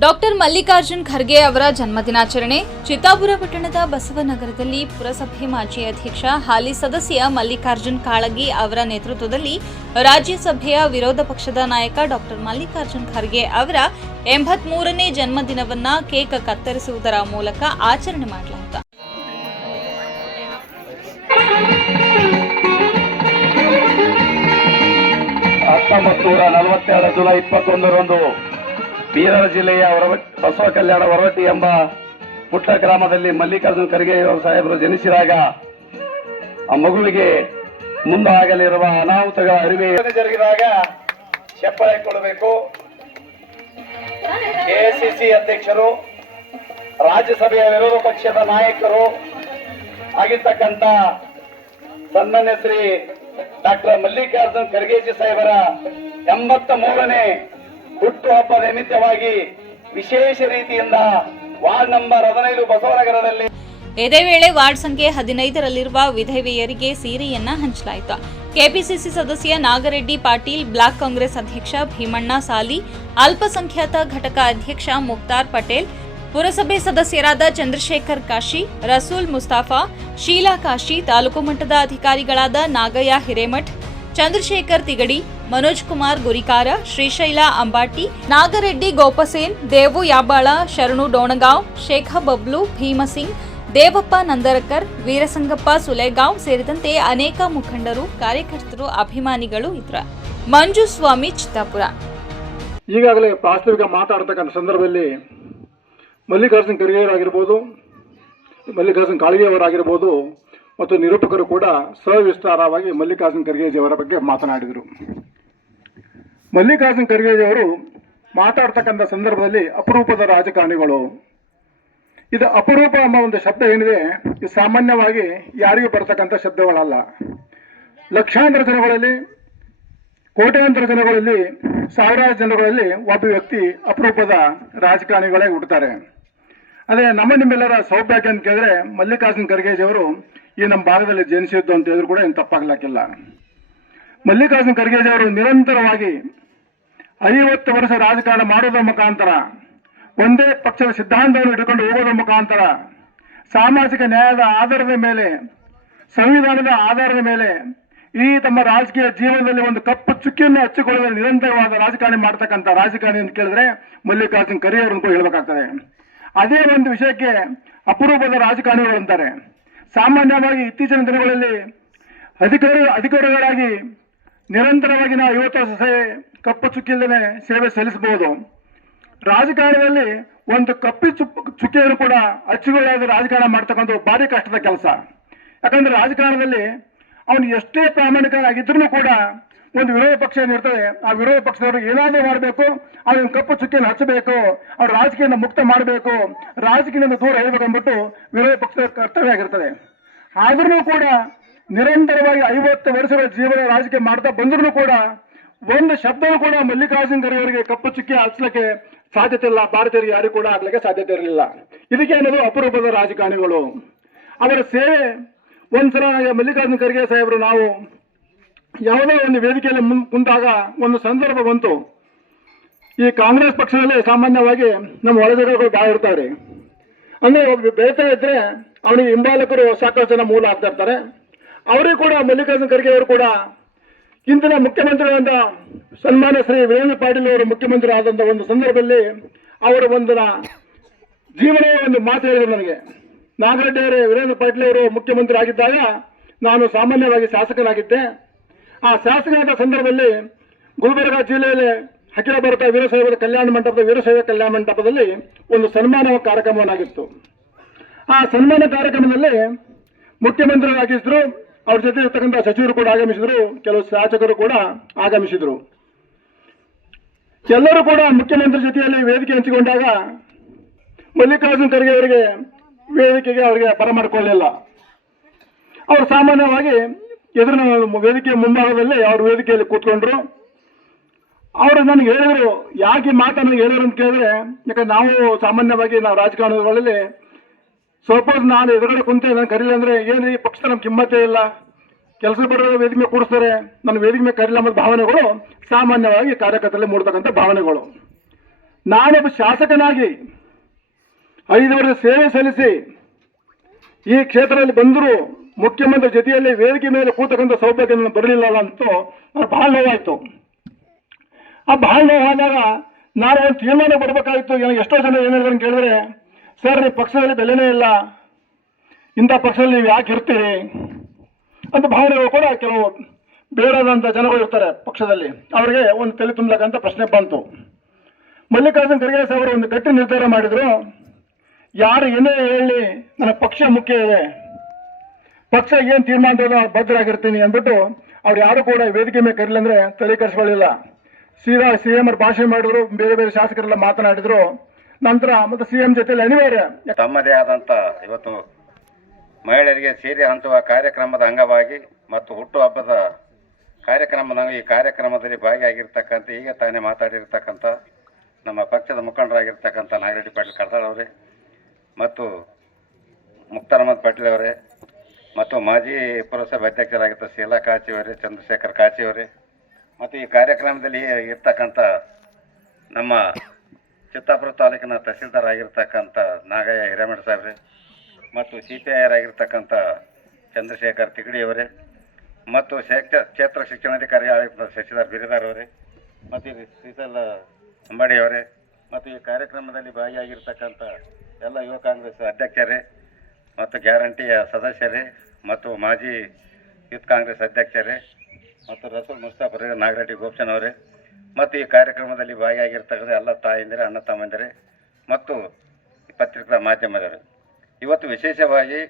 Doctor Mallikarjun Kharge ಅವರ ಜನ್ಮದಿನಾಚರಣೆ ಚಿತ್ತಾಪುರ ಪಟ್ಟಣದ ಬಸವನಗರದಲ್ಲಿ ಪುರಸಭೆ ಮಾಜಿ ಅಧ್ಯಕ್ಷ, ಹಾಲಿ ಸದಸ್ಯ ಮಲ್ಲಿಕಾರ್ಜುನ್ ಕಾಳಗಿ ಅವರ ನೇತೃತ್ವದಲ್ಲಿ ರಾಜ್ಯಸಭೆಯ ವಿರೋಧ ಪಕ್ಷದ ನಾಯಕ ಡಾಕ್ಟರ್ ಮಲ್ಲಿಕಾರ್ಜುನ್ ಖರ್ಗೆ ಅವರ ಎಂಬತ್ಮೂರನೇ ಜನ್ಮದಿನವನ್ನ ಕೇಕ್ ಕತ್ತರಿಸುವುದರ ಮೂಲಕ ಆಚರಣೆ ಮಾಡಲಾಯಿತು. ಹತ್ತೊಂಬತ್ತು ನಲವತ್ತೆರಡು ಜುಲೈ ಇಪ್ಪತ್ತೊಂದರಂದು ಬೀದರ್ ಜಿಲ್ಲೆಯ ಬಸವ ಕಲ್ಯಾಣ ಹೊರವಟ್ಟಿ ಎಂಬ ಪುಟ್ಟ ಗ್ರಾಮದಲ್ಲಿ ಮಲ್ಲಿಕಾರ್ಜುನ ಖರ್ಗೆ ಸಾಹೇಬರು ಜನಿಸಿದಾಗ ಆ ಮಗುವಿಗೆ ಮುಂದಾಗಲಿರುವ ಅನಾಹುತಗಳ ಅರಿವೆ ಜರುಗಿದಾಗ ಚಪ್ಪಳೆ ಕೊಡಬೇಕು. ಎಐಸಿಸಿ ಅಧ್ಯಕ್ಷರು, ರಾಜ್ಯಸಭೆಯ ವಿರೋಧ ಪಕ್ಷದ ನಾಯಕರು ಆಗಿರ್ತಕ್ಕಂಥ ಸನ್ಮಾನ್ಯ ಶ್ರೀ ಡಾಕ್ಟರ್ ಮಲ್ಲಿಕಾರ್ಜುನ್ ಖರ್ಗೆಜಿ ಸಾಹೇಬರ ಎಂಬತ್ತ ಮೂರನೇ ಹುಟ್ಟುಹಬ್ಬದ ನಿಮಿತ್ತವಾಗಿ ವಿಶೇಷ ರೀತಿಯಿಂದ ವಾರ್ಡ್ ನಂಬರ್ ಹದಿನೈದು ಬಸವನಗರದಲ್ಲಿ ಇದೇ ವೇಳೆ ವಾರ್ಡ್ ಸಂಖ್ಯೆ ಹದಿನೈದರಲ್ಲಿರುವ ವಿಧವೆಯರಿಗೆ ಸೀರೆಯನ್ನ ಹಂಚಲಾಯಿತು. ಕೆಪಿಸಿಸಿ ಸದಸ್ಯ ನಾಗರೆಡ್ಡಿ ಪಾಟೀಲ್, ಬ್ಲಾಕ್ ಕಾಂಗ್ರೆಸ್ ಅಧ್ಯಕ್ಷ ಭೀಮಣ್ಣ ಸಾಲಿ, ಅಲ್ಪಸಂಖ್ಯಾತ ಘಟಕ ಅಧ್ಯಕ್ಷ ಮುಕ್ತಾರ್ ಪಟೇಲ್, ಪುರಸಭೆ ಸದಸ್ಯರಾದ ಚಂದ್ರಶೇಖರ್ ಕಾಶಿ, ರಸೂಲ್ ಮುಸ್ತಾಫಾ, ಶೀಲಾ ಕಾಶಿ, ತಾಲೂಕು ಮಟ್ಟದ ಅಧಿಕಾರಿಗಳಾದ ನಾಗಯ್ಯ ಹಿರೇಮಠ್, ಚಂದ್ರಶೇಖರ್ ತಿಗಡಿ ಮನೋಜ್ ಕುಮಾರ್ ಗುರಿಕಾರ, ಶ್ರೀಶೈಲ ಅಂಬಾಟಿ, ನಾಗರೆಡ್ಡಿ ಗೋಪಸೇನ್, ದೇವು ಯಾಬಾಳ, ಶರಣು ಡೋಣಗಾಂವ್, ಶೇಖ ಬಬ್ಲು, ಭೀಮಸಿಂಗ್, ದೇವಪ್ಪ ನಂದರಕರ್, ವೀರಸಂಗಪ್ಪ ಸುಲೇಗಾಂವ್ ಸೇರಿದಂತೆ ಅನೇಕ ಮುಖಂಡರು, ಕಾರ್ಯಕರ್ತರು, ಅಭಿಮಾನಿಗಳು ಇದ್ರ. ಮಂಜು ಸ್ವಾಮಿ ಚಿತ್ತಾಪುರ. ಈಗಾಗಲೇ ಪ್ರಾಸ್ತಾವಿಕ ಮಾತಾಡತಕ್ಕಂಥ ಸಂದರ್ಭದಲ್ಲಿ ಮಲ್ಲಿಕಾರ್ಜುನ್ ಖರ್ಗೆಯವರಾಗಿರ್ಬೋದು, ಮಲ್ಲಿಕಾರ್ಜುನ್ ಕಾಳಗೆಯವರಾಗಿರ್ಬೋದು ಮತ್ತು ನಿರೂಪಕರು ಕೂಡ ಸವಿಸ್ತಾರವಾಗಿ ಮಲ್ಲಿಕಾರ್ಜುನ್ ಖರ್ಗೆಜಿಯವರ ಬಗ್ಗೆ ಮಾತನಾಡಿದರು. ಮಲ್ಲಿಕಾರ್ಜುನ್ ಖರ್ಗೆಯವರು ಮಾತಾಡ್ತಕ್ಕಂಥ ಸಂದರ್ಭದಲ್ಲಿ ಅಪರೂಪದ ರಾಜಕಾರಣಿಗಳು. ಇದು ಅಪರೂಪ ಎಂಬ ಒಂದು ಶಬ್ದ ಏನಿದೆ, ಇದು ಸಾಮಾನ್ಯವಾಗಿ ಯಾರಿಗೂ ಬರತಕ್ಕಂಥ ಶಬ್ದಗಳಲ್ಲ. ಲಕ್ಷಾಂತರ ಜನಗಳಲ್ಲಿ, ಕೋಟ್ಯಾಂತರ ಜನಗಳಲ್ಲಿ, ಸಾವಿರಾರು ಜನಗಳಲ್ಲಿ ಒಬ್ಬ ವ್ಯಕ್ತಿ ಅಪರೂಪದ ರಾಜಕಾರಣಿಗಳೇ ಹುಟ್ಟುತ್ತಾರೆ. ಅದೇ ನಮ್ಮ ನಿಮ್ಮೆಲ್ಲರ ಸೌಭಾಗ್ಯ ಅಂತ ಕೇಳಿದ್ರೆ ಮಲ್ಲಿಕಾರ್ಜುನ್ ಖರ್ಗೆಜಿಯವರು ಈ ನಮ್ಮ ಭಾಗದಲ್ಲಿ ಜನಿಸಿದ್ದು ಅಂತ ಹೇಳಿದ್ರು ಕೂಡ ಏನು ತಪ್ಪಾಗ್ಲಾಕಿಲ್ಲ ಮಲ್ಲಿಕಾರ್ಜುನ್ ಖರ್ಗೆಜಿಯವರು ನಿರಂತರವಾಗಿ ಐವತ್ತು ವರ್ಷ ರಾಜಕಾರಣ ಮಾಡೋದ್ರ ಮುಖಾಂತರ, ಒಂದೇ ಪಕ್ಷದ ಸಿದ್ಧಾಂತವನ್ನು ಇಟ್ಟುಕೊಂಡು ಹೋಗೋದ್ರ ಮುಖಾಂತರ, ಸಾಮಾಜಿಕ ನ್ಯಾಯದ ಆಧಾರದ ಮೇಲೆ, ಸಂವಿಧಾನದ ಆಧಾರದ ಮೇಲೆ ಈ ತಮ್ಮ ರಾಜಕೀಯ ಜೀವನದಲ್ಲಿ ಒಂದು ಕಪ್ಪು ಚುಕ್ಕಿಯನ್ನು ಹಚ್ಚಿಕೊಳ್ಳುವ ನಿರಂತರವಾದ ರಾಜಕಾರಣಿ ಮಾಡ್ತಕ್ಕಂಥ ರಾಜಕಾರಣಿ ಅಂತ ಕೇಳಿದ್ರೆ ಮಲ್ಲಿಕಾರ್ಜುನ್ ಖರ್ಗೆ ಅಂತ ಕೂಡ ಹೇಳ್ಬೇಕಾಗ್ತದೆ. ಅದೇ ಒಂದು ವಿಷಯಕ್ಕೆ ಅಪರೂಪದ ರಾಜಕಾರಣಿಗಳು ಅಂತಾರೆ. ಸಾಮಾನ್ಯವಾಗಿ ಇತ್ತೀಚಿನ ದಿನಗಳಲ್ಲಿ ಅಧಿಕಾರ ಅಧಿಕಾರಿಗಳಾಗಿ ನಿರಂತರವಾಗಿ ನಾವು ಯುವತ ಕಪ್ಪು ಚುಕ್ಕಿಲ್ಲದೆ ಸೇವೆ ಸಲ್ಲಿಸಬಹುದು. ರಾಜಕಾರಣದಲ್ಲಿ ಒಂದು ಕಪ್ಪಿ ಚುಕ್ಕಿಯನ್ನು ಕೂಡ ಅಚ್ಚುಗಳಾದ ರಾಜಕಾರಣ ಮಾಡ್ತಕ್ಕಂಥ ಭಾರಿ ಕಷ್ಟದ ಕೆಲಸ. ಯಾಕಂದ್ರೆ ರಾಜಕಾರಣದಲ್ಲಿ ಅವನು ಎಷ್ಟೇ ಪ್ರಾಮಾಣಿಕನಾಗಿದ್ರೂ ಕೂಡ ಒಂದು ವಿರೋಧ ಪಕ್ಷ ಏನಿರ್ತದೆ ಆ ವಿರೋಧ ಪಕ್ಷದವರು ಏನಾದರೂ ಮಾಡಬೇಕು, ಅವನ ಕಪ್ಪು ಚುಕ್ಕಿಯನ್ನು ಹಚ್ಚಬೇಕು, ಅವ್ರ ರಾಜಕೀಯನ ಮುಕ್ತ ಮಾಡಬೇಕು, ರಾಜಕೀಯದಿಂದ ದೂರ ಹೇಳ್ಬೇಕಂದ್ಬಿಟ್ಟು ವಿರೋಧ ಪಕ್ಷದ ಕರ್ತವ್ಯ ಆಗಿರ್ತದೆ. ಆದ್ರೂ ಕೂಡ ನಿರಂತರವಾಗಿ ಐವತ್ತು ವರ್ಷಗಳ ಜೀವನ ರಾಜಕೀಯ ಮಾಡ್ತಾ ಬಂದ್ರೂ ಕೂಡ ಒಂದು ಶಬ್ದವೂ ಕೂಡ ಮಲ್ಲಿಕಾರ್ಜುನ್ ಖರ್ಗೆ ಅವರಿಗೆ ಕಪ್ಪು ಚುಕ್ಕಿ ಹಚ್ಚಲಿಕ್ಕೆ ಸಾಧ್ಯತೆ ಇಲ್ಲ. ಭಾರತೀಯರಿಗೆ ಯಾರಿಗೂ ಕೂಡ ಆಗ್ಲಿಕ್ಕೆ ಸಾಧ್ಯತೆ ಇರಲಿಲ್ಲ. ಇದಕ್ಕೆ ಅನ್ನೋದು ಅಪರೂಪದ ರಾಜಕಾರಣಿಗಳು. ಅವರ ಸೇವೆ, ಒಂದ್ಸಲ ಮಲ್ಲಿಕಾರ್ಜುನ ಖರ್ಗೆ ಸಾಹೇಬರು ನಾವು ಯಾವುದೇ ಒಂದು ವೇದಿಕೆಯಲ್ಲಿ ಮುಂದಾಗ ಒಂದು ಸಂದರ್ಭ ಬಂತು. ಈ ಕಾಂಗ್ರೆಸ್ ಪಕ್ಷದಲ್ಲಿ ಸಾಮಾನ್ಯವಾಗಿ ನಮ್ಮ ಒಳಜಗಳು ಇರ್ತಾರೆ. ಅಂದ್ರೆ ಒಬ್ಬ ಬೆಳೀತಾ ಇದ್ರೆ ಅವನಿಗೆ ಹಿಂಬಾಲಕರು ಸಾಕಷ್ಟು ಜನ ಮೂಲ ಆಗ್ತಾ ಇರ್ತಾರೆ. ಅವರಿಗೆ ಕೂಡ ಮಲ್ಲಿಕಾರ್ಜುನ ಖರ್ಗೆ ಅವರು ಕೂಡ ಇಂದಿನ ಮುಖ್ಯಮಂತ್ರಿಗಳಾದ ಸನ್ಮಾನ್ಯ ಶ್ರೀ ವೀರೇಂದ್ರ ಪಾಟೀಲ್ ಅವರು ಮುಖ್ಯಮಂತ್ರಿ ಆದಂಥ ಒಂದು ಸಂದರ್ಭದಲ್ಲಿ ಅವರ ಒಂದು ಜೀವನ ಒಂದು ಮಾತು ಹೇಳಿದರು ನನಗೆ. ನಾಗರೆಡ್ಡಿ ಅವರೇ ವೀರೇಂದ್ರ ಪಾಟೀಲ್ ಅವರು ಮುಖ್ಯಮಂತ್ರಿ ಆಗಿದ್ದಾಗ ನಾನು ಸಾಮಾನ್ಯವಾಗಿ ಶಾಸಕನಾಗಿದ್ದೆ. ಆ ಶಾಸಕನಾದ ಸಂದರ್ಭದಲ್ಲಿ ಗುಲ್ಬರ್ಗ ಜಿಲ್ಲೆಯಲ್ಲಿ ಅಖಿಲ ಭಾರತ ವೀರಶೈವದ ಕಲ್ಯಾಣ ಮಂಟಪದ ವೀರಶೈವ ಕಲ್ಯಾಣ ಮಂಟಪದಲ್ಲಿ ಒಂದು ಸನ್ಮಾನ ಕಾರ್ಯಕ್ರಮವನ್ನಾಗಿತ್ತು. ಆ ಸನ್ಮಾನ ಕಾರ್ಯಕ್ರಮದಲ್ಲಿ ಮುಖ್ಯಮಂತ್ರಿಗಳಾಗಿದ್ದರು ಅವ್ರ ಜೊತೆ ಇರ್ತಕ್ಕಂಥ ಸಚಿವರು ಕೂಡ ಆಗಮಿಸಿದರು, ಕೆಲವು ಶಾಸಕರು ಕೂಡ ಆಗಮಿಸಿದರು. ಎಲ್ಲರೂ ಕೂಡ ಮುಖ್ಯಮಂತ್ರಿ ಜೊತೆಯಲ್ಲಿ ವೇದಿಕೆ ಹಂಚಿಕೊಂಡಾಗ ಮಲ್ಲಿಕಾರ್ಜುನ್ ಖರ್ಗೆ ಅವರಿಗೆ ವೇದಿಕೆಗೆ ಅವರಿಗೆ ಬರಮಾಡಿಕೊಳ್ಳಲಿಲ್ಲ ಅವರು ಸಾಮಾನ್ಯವಾಗಿ ಎದುರಿನ ವೇದಿಕೆ ಮುಂಭಾಗದಲ್ಲಿ ಅವರು ವೇದಿಕೆಯಲ್ಲಿ ಕೂತ್ಕೊಂಡ್ರು. ಅವರು ನನಗೆ ಹೇಳಿದರು, ಯಾಕೆ ಮಾತನ್ನು ಮಾತು ಹೇಳಿದ್ರು ಅಂತ ಕೇಳಿದ್ರೆ, ಯಾಕಂದ್ರೆ ನಾವು ಸಾಮಾನ್ಯವಾಗಿ ನಾವು ರಾಜಕಾರಣಗಳಲ್ಲಿ ಸಪೋಸ್ ನಾನು ಎದುರುಗಡೆ ಕುಂತೆ, ನಾನು ಕರೀಲಿ ಅಂದ್ರೆ ಏನು ಈ ಪಕ್ಷದ ನಮ್ಗೆ ಕಿಮ್ಮತ್ತೇ ಇಲ್ಲ. ಕೆಲಸ ಬರೋ ವೇದಿಕೆ ಮೇಲೆ ಕೂಡಿಸ್ತಾರೆ ನನ್ನ ವೇದಿಕೆ ಮೇಲೆ ಕರೀಲ ಅನ್ನೋದು ಭಾವನೆಗಳು ಸಾಮಾನ್ಯವಾಗಿ ಕಾರ್ಯಕರ್ತರಲ್ಲಿ ಮೂಡ್ತಕ್ಕಂಥ ಭಾವನೆಗಳು. ನಾನೊಬ್ಬ ಶಾಸಕನಾಗಿ ಐದು ವರ್ಷ ಸೇವೆ ಸಲ್ಲಿಸಿ ಈ ಕ್ಷೇತ್ರದಲ್ಲಿ ಬಂದರೂ ಮುಖ್ಯಮಂತ್ರಿ ಜೊತೆಯಲ್ಲಿ ವೇದಿಕೆ ಮೇಲೆ ಕೂತಕ್ಕಂಥ ಸೌಭಾಗ್ಯ ನನ್ನ ಬರಲಿಲ್ಲ ಅಂತೂ ನಾನು ಬಹಳ ನೋವಾಯಿತು. ಆ ಬಹಳ ನೋವಾದಾಗ ನಾನು ಒಂದು ತೀರ್ಮಾನ ಬರಬೇಕಾಗಿತ್ತು. ಎಷ್ಟೋ ಜನ ಏನಾದ್ರು ಕೇಳಿದ್ರೆ ಸರ್ ನೀವು ಪಕ್ಷದಲ್ಲಿ ಬೆಲೆನೇ ಇಲ್ಲ. ಇಂಥ ಪಕ್ಷದಲ್ಲಿ ನೀವು ಯಾಕೆ ಇರ್ತೀರಿ? ಅಂತ ಭಾವನೆಗಳು ಕೂಡ ಕೆಲವು ಬೇಡದಂಥ ಜನಗಳು ಇರ್ತಾರೆ ಪಕ್ಷದಲ್ಲಿ. ಅವರಿಗೆ ಒಂದು ತಲೆ ತುಂಬಲಕ್ಕಂಥ ಪ್ರಶ್ನೆ ಬಂತು. ಮಲ್ಲಿಕಾರ್ಜುನ್ ಖರ್ಗೆ ಅವರು ಒಂದು ಗಟ್ಟಿ ನಿರ್ಧಾರ ಮಾಡಿದರು. ಯಾರು ಏನೇ ಹೇಳಿ, ನನ್ನ ಪಕ್ಷ ಮುಖ್ಯ ಇದೆ. ಪಕ್ಷ ಏನು ತೀರ್ಮಾನ ನಾನು ಬದ್ಧರಾಗಿರ್ತೀನಿ ಅಂದ್ಬಿಟ್ಟು ಅವ್ರು ಯಾರು ಕೂಡ ವೇದಿಕೆ ಮೇಲೆ ಕರೀಲಿ ಅಂದರೆ ತಲೆ ಕೆಡಿಸ್ಕೊಳ್ಳಿಲ್ಲ. ಸೀದಾ ಸಿ ಎಂ ಅವ್ರು ಭಾಷೆ ಮಾಡಿದ್ರು, ಬೇರೆ ಬೇರೆ ಶಾಸಕರೆಲ್ಲ ಮಾತನಾಡಿದ್ರು. ನಂತರ ಮತ್ತೆ ಸಿ ಎಂ ಜೊತೆಲಿ ಅನಿವಾರ್ಯ ತಮ್ಮದೇ ಆದಂತ ಇವತ್ತು ಮಹಿಳೆಯರಿಗೆ ಸೀರೆ ಹಂಚುವ ಕಾರ್ಯಕ್ರಮದ ಅಂಗವಾಗಿ ಮತ್ತು ಹುಟ್ಟುಹಬ್ಬದ ಕಾರ್ಯಕ್ರಮದ ಈ ಕಾರ್ಯಕ್ರಮದಲ್ಲಿ ಭಾಗಿಯಾಗಿರ್ತಕ್ಕಂಥ, ಈಗ ತಾನೇ ಮಾತಾಡಿರ್ತಕ್ಕಂಥ, ನಮ್ಮ ಪಕ್ಷದ ಮುಖಂಡರಾಗಿರ್ತಕ್ಕಂಥ ನಾಗರೆಡ್ಡಿ ಪಾಟೀಲ್ ಕರ್ತಾಳ್ ಅವರೇ ಮತ್ತು ಮುಕ್ತಾರ್ ಅಹಮದ್ ಪಾಟೀಲ್ ಅವರೇ ಮತ್ತು ಮಾಜಿ ಪುರಸಭೆ ಅಧ್ಯಕ್ಷರಾಗಿದ್ದ ಶೀಲಾ ಕಾಚಿ ಅವರೇ, ಚಂದ್ರಶೇಖರ್ ಕಾಚಿ ಅವರೇ. ಮತ್ತು ಈ ಕಾರ್ಯಕ್ರಮದಲ್ಲಿ ಇರ್ತಕ್ಕಂಥ ನಮ್ಮ ಚಿತ್ತಾಪುರ ತಾಲೂಕಿನ ತಹಸೀಲ್ದಾರ್ ಆಗಿರ್ತಕ್ಕಂಥ ನಾಗಯ್ಯ ಹಿರೇಮಠ ಸಾಹೇಬ್ರೆ, ಮತ್ತು ಸಿ ಪಿ ಐ ಆಗಿರ್ತಕ್ಕಂಥ ಚಂದ್ರಶೇಖರ್ ತಿಗಡಿಯವರೇ ಮತ್ತು ಕ್ಷೇತ್ರ ಕ್ಷೇತ್ರ ಶಿಕ್ಷಣಾಧಿಕಾರಿ ಆಗಿರ್ತಕ್ಕಂಥ ಶಶಿಧರ್ ಬಿರಿದಾರ್ ಅವರೇ, ಮತ್ತು ಶ್ರೀಶೈಲ ಅಂಬಾಡಿ ಅವರೇ, ಮತ್ತು ಈ ಕಾರ್ಯಕ್ರಮದಲ್ಲಿ ಭಾಗಿಯಾಗಿರ್ತಕ್ಕಂಥ ಎಲ್ಲ ಯುವ ಕಾಂಗ್ರೆಸ್ ಅಧ್ಯಕ್ಷರೇ, ಮತ್ತು ಗ್ಯಾರಂಟಿಯ ಸದಸ್ಯರೇ, ಮತ್ತು ಮಾಜಿ ಯೂತ್ ಕಾಂಗ್ರೆಸ್ ಅಧ್ಯಕ್ಷರೇ, ಮತ್ತು ರಸೂಲ್ ಮುಸ್ತಾಫರ್ ನಾಗರೆಡ್ಡಿ ಗೋಪ್ಚನ್ ಅವರೇ ಮತ್ತು ಈ ಕಾರ್ಯಕ್ರಮದಲ್ಲಿ ಭಾಗಿಯಾಗಿರ್ತಕ್ಕಂಥ ಎಲ್ಲ ತಾಯಂದಿರೇ ಅಣ್ಣ ತಮ್ಮಂದಿರೇ ಮತ್ತು ಪತ್ರಿಕಾ ಮಾಧ್ಯಮದವರು. ಇವತ್ತು ವಿಶೇಷವಾಗಿ